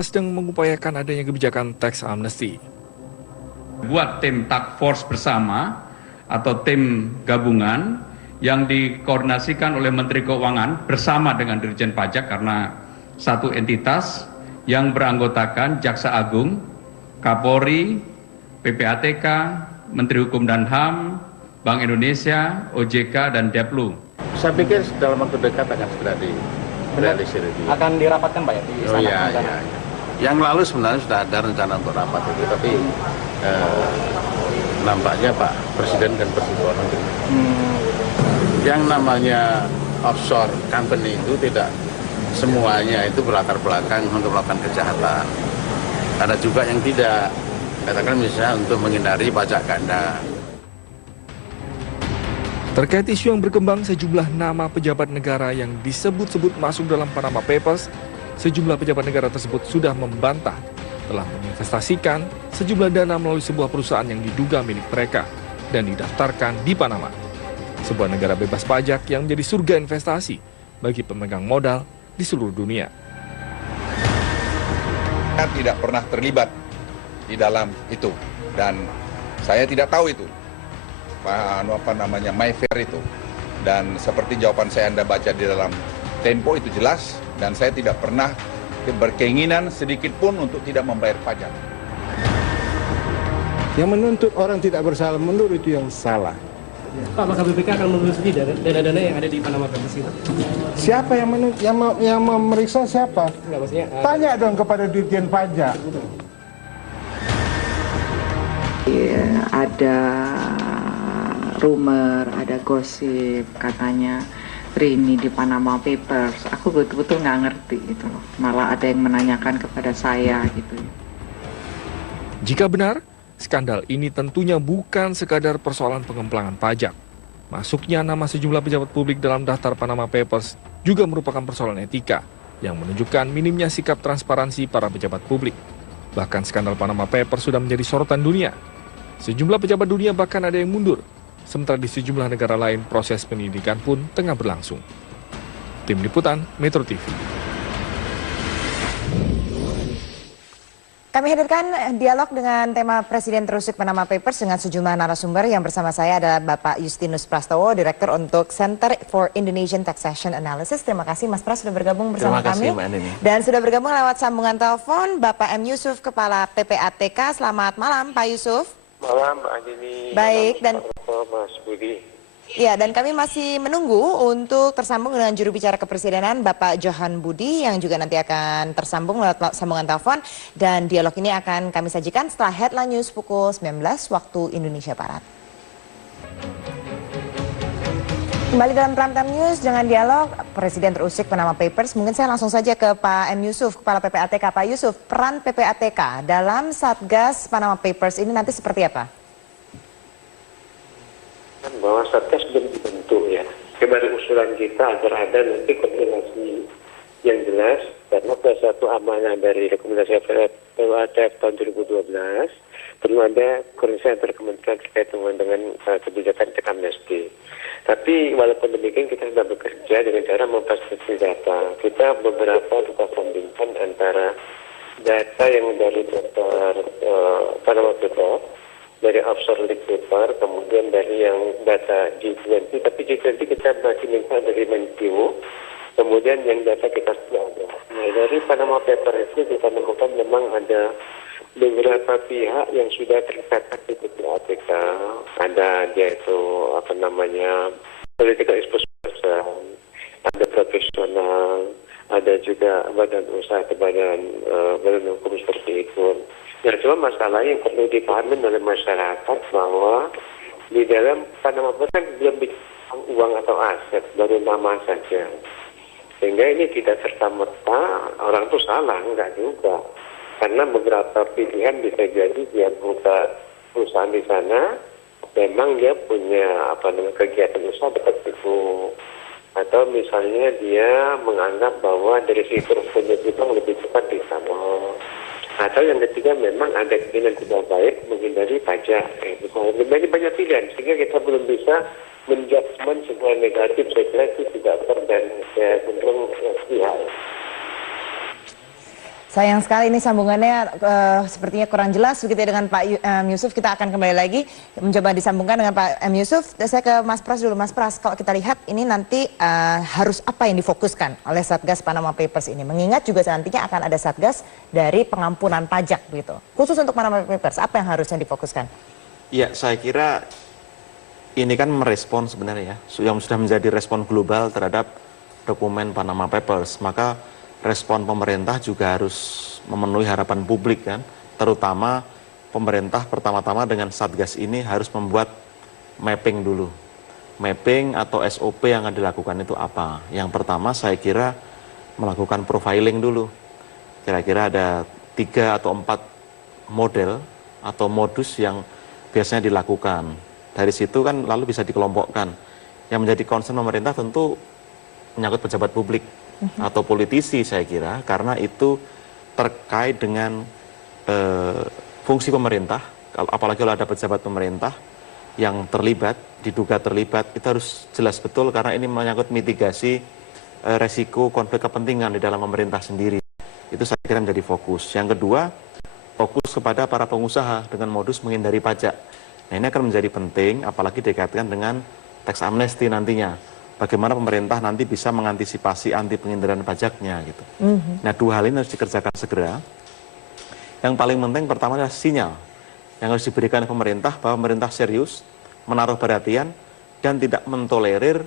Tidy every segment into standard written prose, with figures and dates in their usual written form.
sedang mengupayakan adanya kebijakan tax amnesty. Buat tim task force bersama atau tim gabungan yang dikoordinasikan oleh Menteri Keuangan bersama dengan Dirjen Pajak karena satu entitas yang beranggotakan Jaksa Agung, Kapolri, PPATK, Menteri Hukum dan HAM, Bank Indonesia, OJK, dan Deplu. Saya pikir dalam waktu dekat akan segera direalisir. Akan dirapatkan Pak ya di Oh sana? iya. Yang lalu sebenarnya sudah ada rencana untuk rapat itu, tapi nampaknya Pak Presiden kan berubah. Yang namanya offshore company itu tidak semuanya itu berlatar belakang untuk melakukan kejahatan. Ada juga yang tidak, katakan misalnya untuk menghindari pajak ganda. Terkait isu yang berkembang, sejumlah nama pejabat negara yang disebut-sebut masuk dalam Panama Papers, sejumlah pejabat negara tersebut sudah membantah telah menginvestasikan sejumlah dana melalui sebuah perusahaan yang diduga milik mereka dan didaftarkan di Panama, sebuah negara bebas pajak yang menjadi surga investasi bagi pemegang modal di seluruh dunia. Saya tidak pernah terlibat di dalam itu dan saya tidak tahu itu Mayfair itu, dan seperti jawaban saya Anda baca di dalam Tempo itu jelas, dan saya tidak pernah berkeinginan sedikit pun untuk tidak membayar pajak. Yang menuntut orang tidak bersalah mundur itu yang salah. Pak, maka BPK akan menelusuri dana-dana yang ada di Panama Papers itu? Siapa yang memeriksa siapa? Enggak, maksudnya, Tanya dong kepada Dirjen Pajak. Ada rumor, ada gosip katanya Rini di Panama Papers. Aku betul-betul nggak ngerti gitu loh. Malah ada yang menanyakan kepada saya gitu. Jika benar, skandal ini tentunya bukan sekadar persoalan pengemplangan pajak. Masuknya nama sejumlah pejabat publik dalam daftar Panama Papers juga merupakan persoalan etika yang menunjukkan minimnya sikap transparansi para pejabat publik. Bahkan skandal Panama Papers sudah menjadi sorotan dunia. Sejumlah pejabat dunia bahkan ada yang mundur. Sementara di sejumlah negara lain proses penyidikan pun tengah berlangsung. Tim Liputan Metro TV. Kami hadirkan dialog dengan tema Presiden terusik Panama Papers dengan sejumlah narasumber. Yang bersama saya adalah Bapak Justinus Prastowo, Direktur untuk Center for Indonesian Taxation Analysis. Terima kasih Mas Pras sudah bergabung bersama kami. Mbak Andini. Dan sudah bergabung lewat sambungan telepon Bapak M. Yusuf, Kepala PPATK. Selamat malam Pak Yusuf. Malam Mbak Andini. Baik, dan Mas Budi. ya, dan kami masih menunggu untuk tersambung dengan juru bicara kepresidenan Bapak Johan Budi yang juga nanti akan tersambung lewat sambungan telepon, dan dialog ini akan kami sajikan setelah headline news pukul 19 waktu Indonesia Barat. Kembali dalam Prime Time News dengan dialog Presiden terusik Panama Papers. Mungkin saya langsung saja ke Pak M. Yusuf, Kepala PPATK. Pak Yusuf, peran PPATK dalam Satgas Panama Papers ini nanti seperti apa? Bahwa Satgas belum dibentuk ya. Kemarin usulan kita agar ada nanti koordinasi yang jelas, karena salah satu amanah dari rekomendasi PPATK tahun 2012 perlu ada koordinasi antar kementerian terkait dengan kebijakan tax amnesty. Tapi walaupun demikian kita sudah bekerja dengan cara memfasilitasi data. Kita beberapa juga bandingkan antara data yang dari daftar Panama Papers, dari offshore leak paper, kemudian dari yang data G20, tapi G20 kita masih minta dari Menkyu, kemudian yang data kita sudah ada. Nah, dari Panama Papers itu kita menemukan memang ada beberapa pihak yang sudah tercatat di PPATK. Ada dia itu political exposure person, ada profesional, ada juga badan usaha atau badan hukum seperti itu. Nah, cuma masalah yang perlu dipahami oleh masyarakat bahwa di dalam Panama Papers belum bicara uang atau aset, baru nama saja. Sehingga ini tidak serta-merta orang itu salah, enggak juga. Karena beberapa pilihan bisa jadi dia buka perusahaan di sana, memang dia punya kegiatan usaha dekat itu. Atau misalnya dia menganggap bahwa dari situ punya utang lebih cepat di sana. Atau yang ketiga memang ada keinginan tidak baik menghindari pajak. Banyak pilihan sehingga kita belum bisa menjudgment sebuah negatif. Saya kira itu tidak fair dan cenderung pihak. Sayang sekali ini sambungannya sepertinya kurang jelas begitu ya dengan Pak Yusuf. Kita akan kembali lagi mencoba disambungkan dengan Pak Yusuf. Saya ke Mas Pras dulu. Mas Pras, kalau kita lihat ini nanti harus apa yang difokuskan oleh Satgas Panama Papers ini? Mengingat juga nantinya akan ada Satgas dari pengampunan pajak begitu. Khusus untuk Panama Papers, apa yang harusnya difokuskan? Ya, saya kira ini kan merespon sebenarnya ya, yang sudah menjadi respon global terhadap dokumen Panama Papers. Maka respon pemerintah juga harus memenuhi harapan publik kan, terutama pemerintah pertama-tama dengan Satgas ini harus membuat mapping dulu. Mapping atau SOP yang akan dilakukan itu apa? Yang pertama saya kira melakukan profiling dulu. Kira-kira ada 3 atau 4 model atau modus yang biasanya dilakukan. Dari situ kan lalu bisa dikelompokkan. Yang menjadi concern pemerintah tentu menyangkut pejabat publik atau politisi saya kira, karena itu terkait dengan fungsi pemerintah, apalagi kalau ada pejabat pemerintah yang terlibat, diduga terlibat, itu harus jelas betul karena ini menyangkut mitigasi resiko konflik kepentingan di dalam pemerintah sendiri. Itu saya kira menjadi fokus. Yang kedua, fokus kepada para pengusaha dengan modus menghindari pajak. Nah, ini akan menjadi penting, apalagi dikaitkan dengan tax amnesty nantinya. Bagaimana pemerintah nanti bisa mengantisipasi anti penghindaran pajaknya gitu. Nah, 2 hal ini harus dikerjakan segera. Yang paling penting pertama adalah sinyal yang harus diberikan pemerintah bahwa pemerintah serius, menaruh perhatian dan tidak mentolerir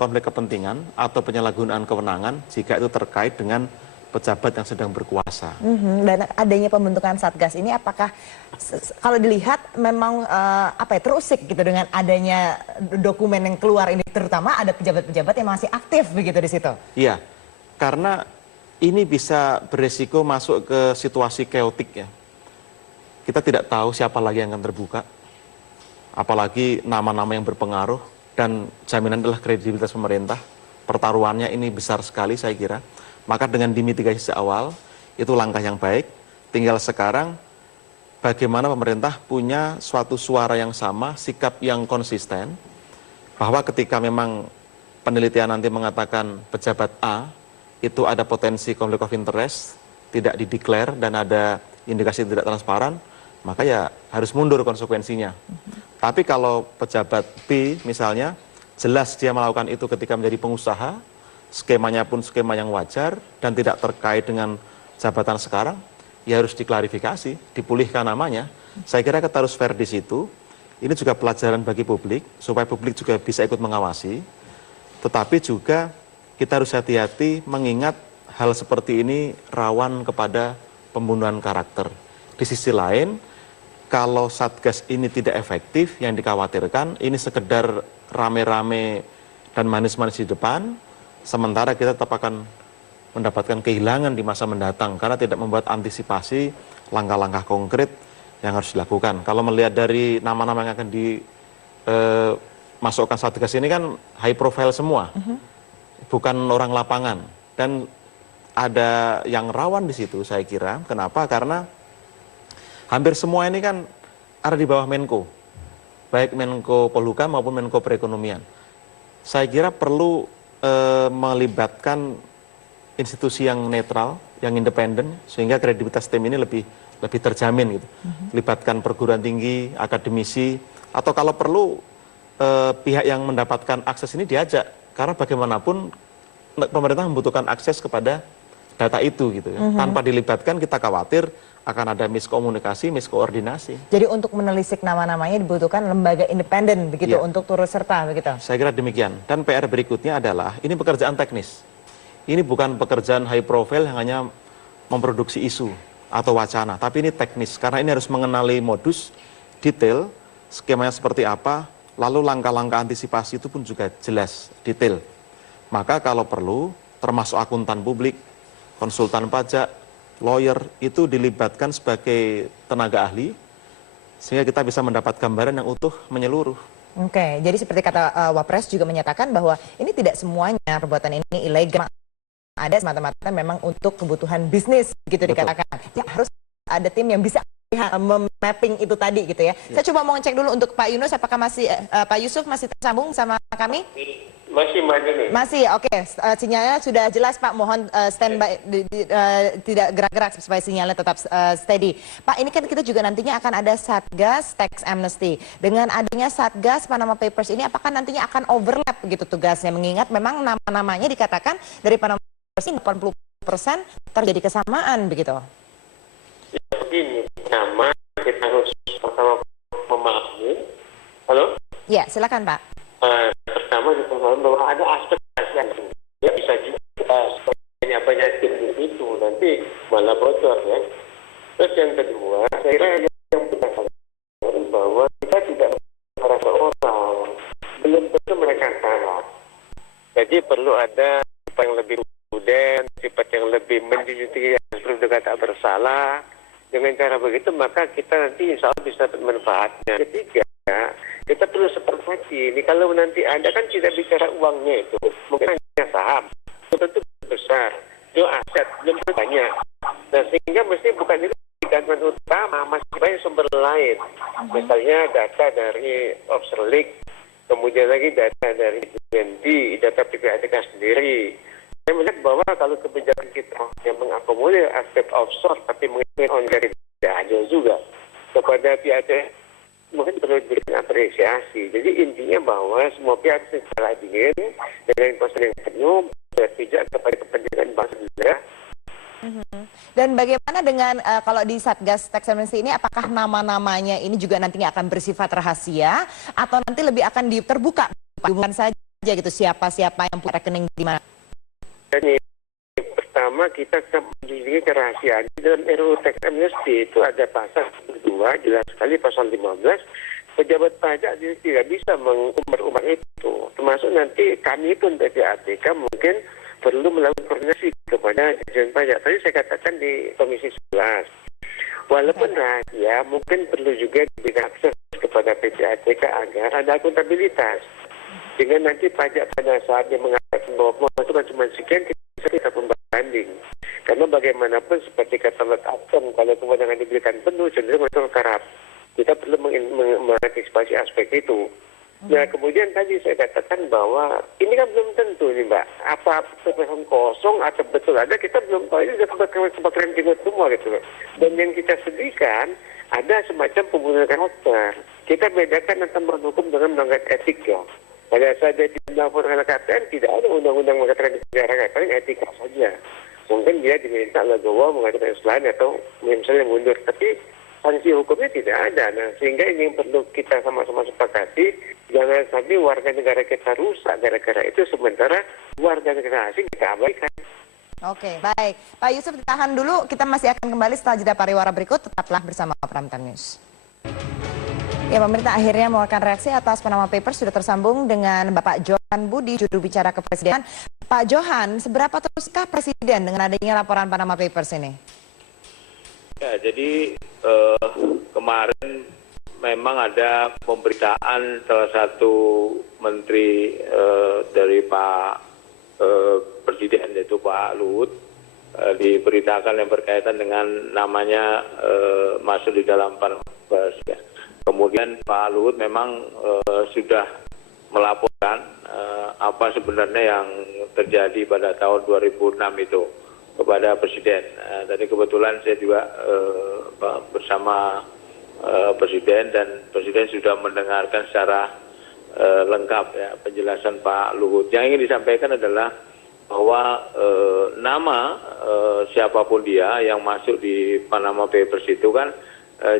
konflik kepentingan atau penyalahgunaan kewenangan jika itu terkait dengan pejabat yang sedang berkuasa. Dan adanya pembentukan Satgas ini apakah kalau dilihat memang terusik gitu dengan adanya dokumen yang keluar ini, terutama ada pejabat-pejabat yang masih aktif begitu di situ? Iya, karena ini bisa beresiko masuk ke situasi keotik ya. Kita tidak tahu siapa lagi yang akan terbuka, apalagi nama-nama yang berpengaruh, dan jaminan adalah kredibilitas pemerintah. Pertaruhannya ini besar sekali saya kira. Maka dengan dimitigasi sejak awal, itu langkah yang baik. Tinggal sekarang, bagaimana pemerintah punya suatu suara yang sama, sikap yang konsisten, bahwa ketika memang penelitian nanti mengatakan pejabat A, itu ada potensi konflik of interest, tidak dideklar dan ada indikasi tidak transparan, maka ya harus mundur konsekuensinya. Tapi kalau pejabat B misalnya, jelas dia melakukan itu ketika menjadi pengusaha, skemanya pun skema yang wajar dan tidak terkait dengan jabatan sekarang, ya harus diklarifikasi, dipulihkan namanya. Saya kira kita harus fair di situ. Ini juga pelajaran bagi publik, supaya publik juga bisa ikut mengawasi. Tetapi juga kita harus hati-hati mengingat hal seperti ini rawan kepada pembunuhan karakter. Di sisi lain, kalau Satgas ini tidak efektif, yang dikhawatirkan ini sekedar rame-rame dan manis-manis di depan, sementara kita tetap akan mendapatkan kehilangan di masa mendatang karena tidak membuat antisipasi langkah-langkah konkret yang harus dilakukan. Kalau melihat dari nama-nama yang akan dimasukkan Satgas ini kan high profile semua, bukan orang lapangan. Dan ada yang rawan di situ saya kira. Kenapa? Karena hampir semua ini kan ada di bawah Menko, baik Menko Polhukam maupun Menko Perekonomian. Saya kira perlu melibatkan institusi yang netral, yang independen, sehingga kredibilitas tim ini lebih terjamin gitu. Libatkan perguruan tinggi, akademisi, atau kalau perlu pihak yang mendapatkan akses ini diajak, karena bagaimanapun pemerintah membutuhkan akses kepada data itu gitu ya. Tanpa dilibatkan kita khawatir akan ada miskomunikasi, miskoordinasi. Jadi untuk menelisik nama-namanya dibutuhkan lembaga independen begitu untuk turut serta begitu. Saya kira demikian. Dan PR berikutnya adalah ini pekerjaan teknis. Ini bukan pekerjaan high profile yang hanya memproduksi isu atau wacana, tapi ini teknis karena ini harus mengenali modus detail, skemanya seperti apa, lalu langkah-langkah antisipasi itu pun juga jelas, detail. Maka kalau perlu termasuk akuntan publik, konsultan pajak, lawyer itu dilibatkan sebagai tenaga ahli sehingga kita bisa mendapat gambaran yang utuh menyeluruh. Oke, jadi seperti kata Wapres juga menyatakan bahwa ini tidak semuanya perbuatan ini ilegal, ada semata-mata memang untuk kebutuhan bisnis gitu. Betul. Dikatakan. Ya harus ada tim yang bisa mapping itu tadi gitu ya. Saya coba mau ngecek dulu untuk Pak Yunus, apakah masih Pak Yusuf masih tersambung sama kami? Masih nih. Masih, oke. Sinyalnya sudah jelas Pak, mohon standby, tidak gerak-gerak supaya sinyalnya tetap steady. Pak, ini kan kita juga nantinya akan ada Satgas Tax Amnesty. Dengan adanya Satgas Panama Papers ini, apakah nantinya akan overlap begitu tugasnya? Mengingat memang nama-namanya dikatakan dari Panama Papers ini 80% terjadi kesamaan begitu. Ya, begini, pertama kita harus pertama memahami. Halo? Ya, silakan Pak. Pertama kita memahami bahwa ada aspek yang ya bisa juga banyak tim itu nanti malah bocor ya. Terus yang kedua, saya kira yang benar bahwa kita tidak merasa orang, belum tentu mereka salah. Jadi perlu ada sifat yang lebih prudent, sifat yang lebih menjunjung tinggi yang sebelum tak bersalah. Dengan cara begitu maka kita nanti insya Allah bisa bermanfaatnya. Ketiga, kita perlu seperti ini. Kalau nanti ada kan tidak bicara uangnya itu, mungkin hanya saham, tentu besar, itu aset belum banyak. Nah sehingga mesti bukan itu gangguan utama, masih banyak sumber lain. Misalnya data dari Obserlik, kemudian lagi data dari BNP, data PPATK sendiri. Saya melihat bahwa kalau kebijakan kita yang mengakomodir aspek offshore tapi mengingat on dari tidak ada juga kepada pihak mungkin perlu diberikan apresiasi. Jadi intinya bahwa semua pihak secara adil dengan konsen yang penuh berpijak kepada kepentingan bangsa dan negara. Dan bagaimana dengan kalau di Satgas Tax Amnesty ini, apakah nama-namanya ini juga nantinya akan bersifat rahasia atau nanti lebih akan terbuka bukan saja gitu siapa-siapa yang punya rekening di mana? Dan pertama kita menjadi kerahasiaan dalam RUU Tax Amnesty itu ada pasal 2 jelas sekali pasal 15 pejabat pajak tidak bisa mengumbar-umbar itu, termasuk nanti kami pun PPATK mungkin perlu melakukan koordinasi kepada Dirjen Pajak. Tadi saya katakan di Komisi 11 walaupun rahasia mungkin perlu juga diberikan akses kepada PPATK agar ada akuntabilitas. Dengan nanti pajak pada saatnya mengatakan bahwa itu kan cuma sekian, kita pembanding. Karena bagaimanapun seperti kata Lord Acton, kalau kewenangan diberikan penuh, cenderung itu kerap. Kita perlu mengantisipasi aspek itu. Nah kemudian tadi saya katakan bahwa ini kan belum tentu nih Mbak, apa kosong kosong atau betul ada, kita belum tahu, ini sudah kebakaran jenggot semua gitu. Dan yang kita sedihkan, ada semacam pembunuhan karakter. Kita bedakan antara hukum dengan melanggar etik ya. Pada saat dia dilaporkan KPN tidak ada undang-undang mengatakan negara, paling etika saja. Mungkin dia diminta legowo mengatakan selain atau misalnya mundur, tapi sanksi hukumnya tidak ada. Nah, sehingga ini yang perlu kita sama-sama sepakati, jangan sampai warga negara kita rusak gara-gara itu, sementara warga negara asing kita abaikan. Oke, baik. Pak Yusuf ditahan dulu, kita masih akan kembali setelah jeda pariwara berikut, tetaplah bersama Prime Time News. Ya, pemerintah akhirnya mengeluarkan reaksi atas Panama Papers. Sudah tersambung dengan Bapak Johan Budi, juru bicara kepresidenan. Pak Johan, seberapa teruskah Presiden dengan adanya laporan Panama Papers ini? Ya, jadi kemarin memang ada pemberitaan salah satu menteri dari Pak Presiden, yaitu Pak Luhut, diberitakan yang berkaitan dengan namanya masuk di dalam Panama Papers. Ya. Kemudian Pak Luhut memang sudah melaporkan apa sebenarnya yang terjadi pada tahun 2006 itu kepada Presiden. Tadi kebetulan saya juga bersama Presiden, dan Presiden sudah mendengarkan secara lengkap ya penjelasan Pak Luhut. Yang ingin disampaikan adalah bahwa nama siapapun dia yang masuk di Panama Papers itu kan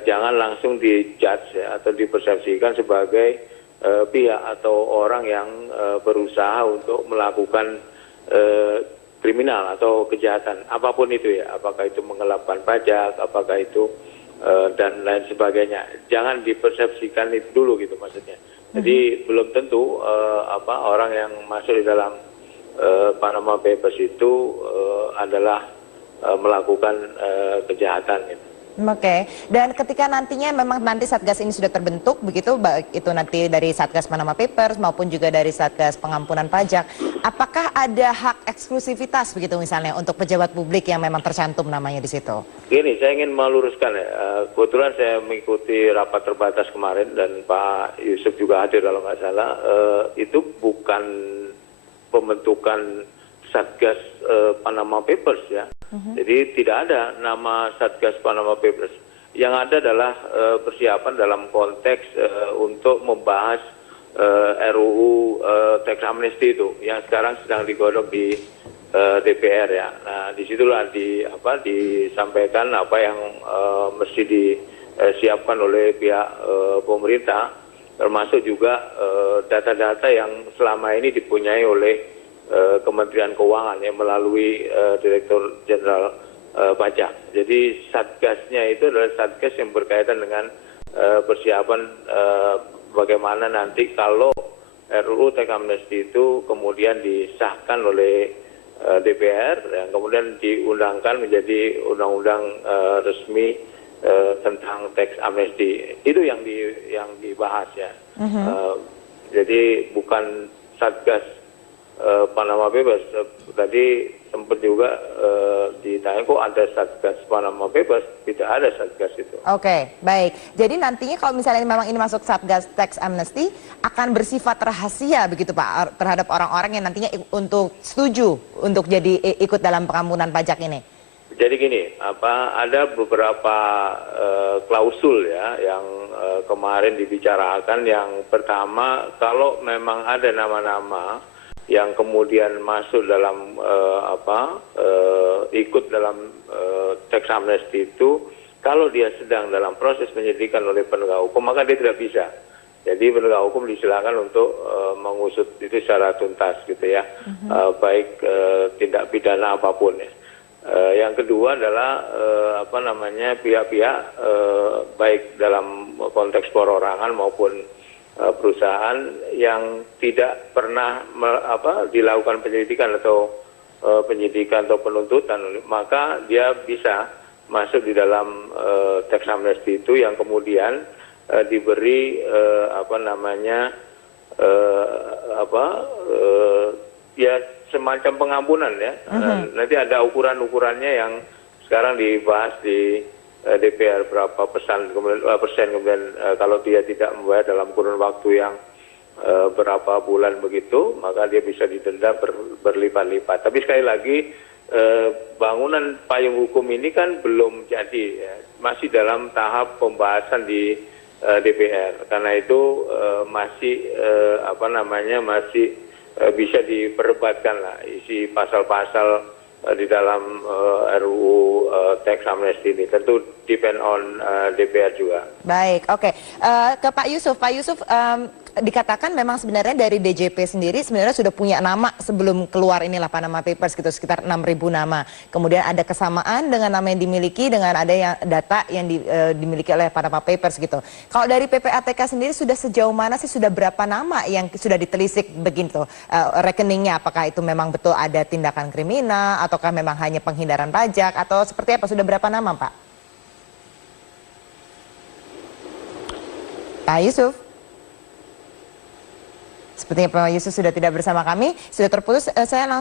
jangan langsung dijudge ya, atau dipersepsikan sebagai pihak atau orang yang berusaha untuk melakukan kriminal atau kejahatan apapun itu ya, apakah itu menggelapkan pajak, apakah itu dan lain sebagainya. Jangan dipersepsikan itu dulu gitu maksudnya. Jadi belum tentu orang yang masuk di dalam Panama Papers itu adalah melakukan kejahatan gitu. Oke, dan ketika nantinya memang nanti Satgas ini sudah terbentuk begitu, baik itu nanti dari Satgas Panama Papers maupun juga dari Satgas Pengampunan Pajak, apakah ada hak eksklusivitas begitu misalnya untuk pejabat publik yang memang tercantum namanya di situ? Gini, saya ingin meluruskan ya, kebetulan saya mengikuti rapat terbatas kemarin dan Pak Yusuf juga hadir kalau nggak salah, itu bukan pembentukan Satgas Panama Papers ya. Jadi tidak ada nama Satgas Panama Papers. Yang ada adalah persiapan dalam konteks untuk membahas RUU tax amnesty itu yang sekarang sedang digodok di DPR ya. Nah, disitulah disampaikan apa yang mesti disiapkan oleh pihak pemerintah, termasuk juga data-data yang selama ini dipunyai oleh Kementerian Keuangan yang melalui Direktur Jenderal Pajak. Jadi satgasnya itu adalah satgas yang berkaitan dengan persiapan bagaimana nanti kalau RUU tax amnesty itu kemudian disahkan oleh DPR yang kemudian diundangkan menjadi undang-undang resmi tentang tax amnesty. Itu yang dibahas ya. Jadi bukan Satgas Panama Papers. Tadi sempat juga ditanya kok ada Satgas Panama Papers, tidak ada Satgas itu. Oke, baik. Jadi nantinya kalau misalnya memang ini masuk Satgas Tax Amnesty akan bersifat rahasia begitu Pak terhadap orang-orang yang nantinya untuk setuju untuk jadi ikut dalam pengampunan pajak ini. Jadi gini, ada beberapa klausul ya yang kemarin dibicarakan. Yang pertama, kalau memang ada nama-nama yang kemudian masuk dalam ikut dalam tax amnesty itu, kalau dia sedang dalam proses penyidikan oleh penegak hukum, maka dia tidak bisa. Jadi penegak hukum disilakan untuk mengusut itu secara tuntas gitu ya, baik tindak pidana apapun ya. Yang kedua adalah pihak-pihak baik dalam konteks perorangan maupun perusahaan yang tidak pernah dilakukan penyelidikan atau penuntutan, maka dia bisa masuk di dalam tax amnesty itu yang kemudian diberi ya semacam pengampunan ya. Nanti ada ukuran-ukurannya yang sekarang dibahas di DPR, berapa persen kemudian kalau dia tidak membayar dalam kurun waktu yang berapa bulan begitu, maka dia bisa didenda berlipat-lipat. Tapi sekali lagi bangunan payung hukum ini kan belum jadi ya, masih dalam tahap pembahasan di DPR. Karena itu masih masih bisa diperdebatkan lah isi pasal-pasal di dalam RUU tax amnesty ini. Tentu depend on DPR juga. Baik, oke. Ke Pak Yusuf. Pak Yusuf, dikatakan memang sebenarnya dari DJP sendiri sebenarnya sudah punya nama sebelum keluar inilah Panama Papers gitu, sekitar 6.000 nama. Kemudian ada kesamaan dengan nama yang dimiliki dengan ada yang data yang dimiliki oleh Panama Papers gitu. Kalau dari PPATK sendiri sudah sejauh mana sih, sudah berapa nama yang sudah ditelisik begitu rekeningnya? Apakah itu memang betul ada tindakan kriminal ataukah memang hanya penghindaran pajak atau seperti apa? Sudah berapa nama, Pak? Pak Yusuf? Sepertinya Pak Yusuf sudah tidak bersama kami, sudah terputus. Saya langsung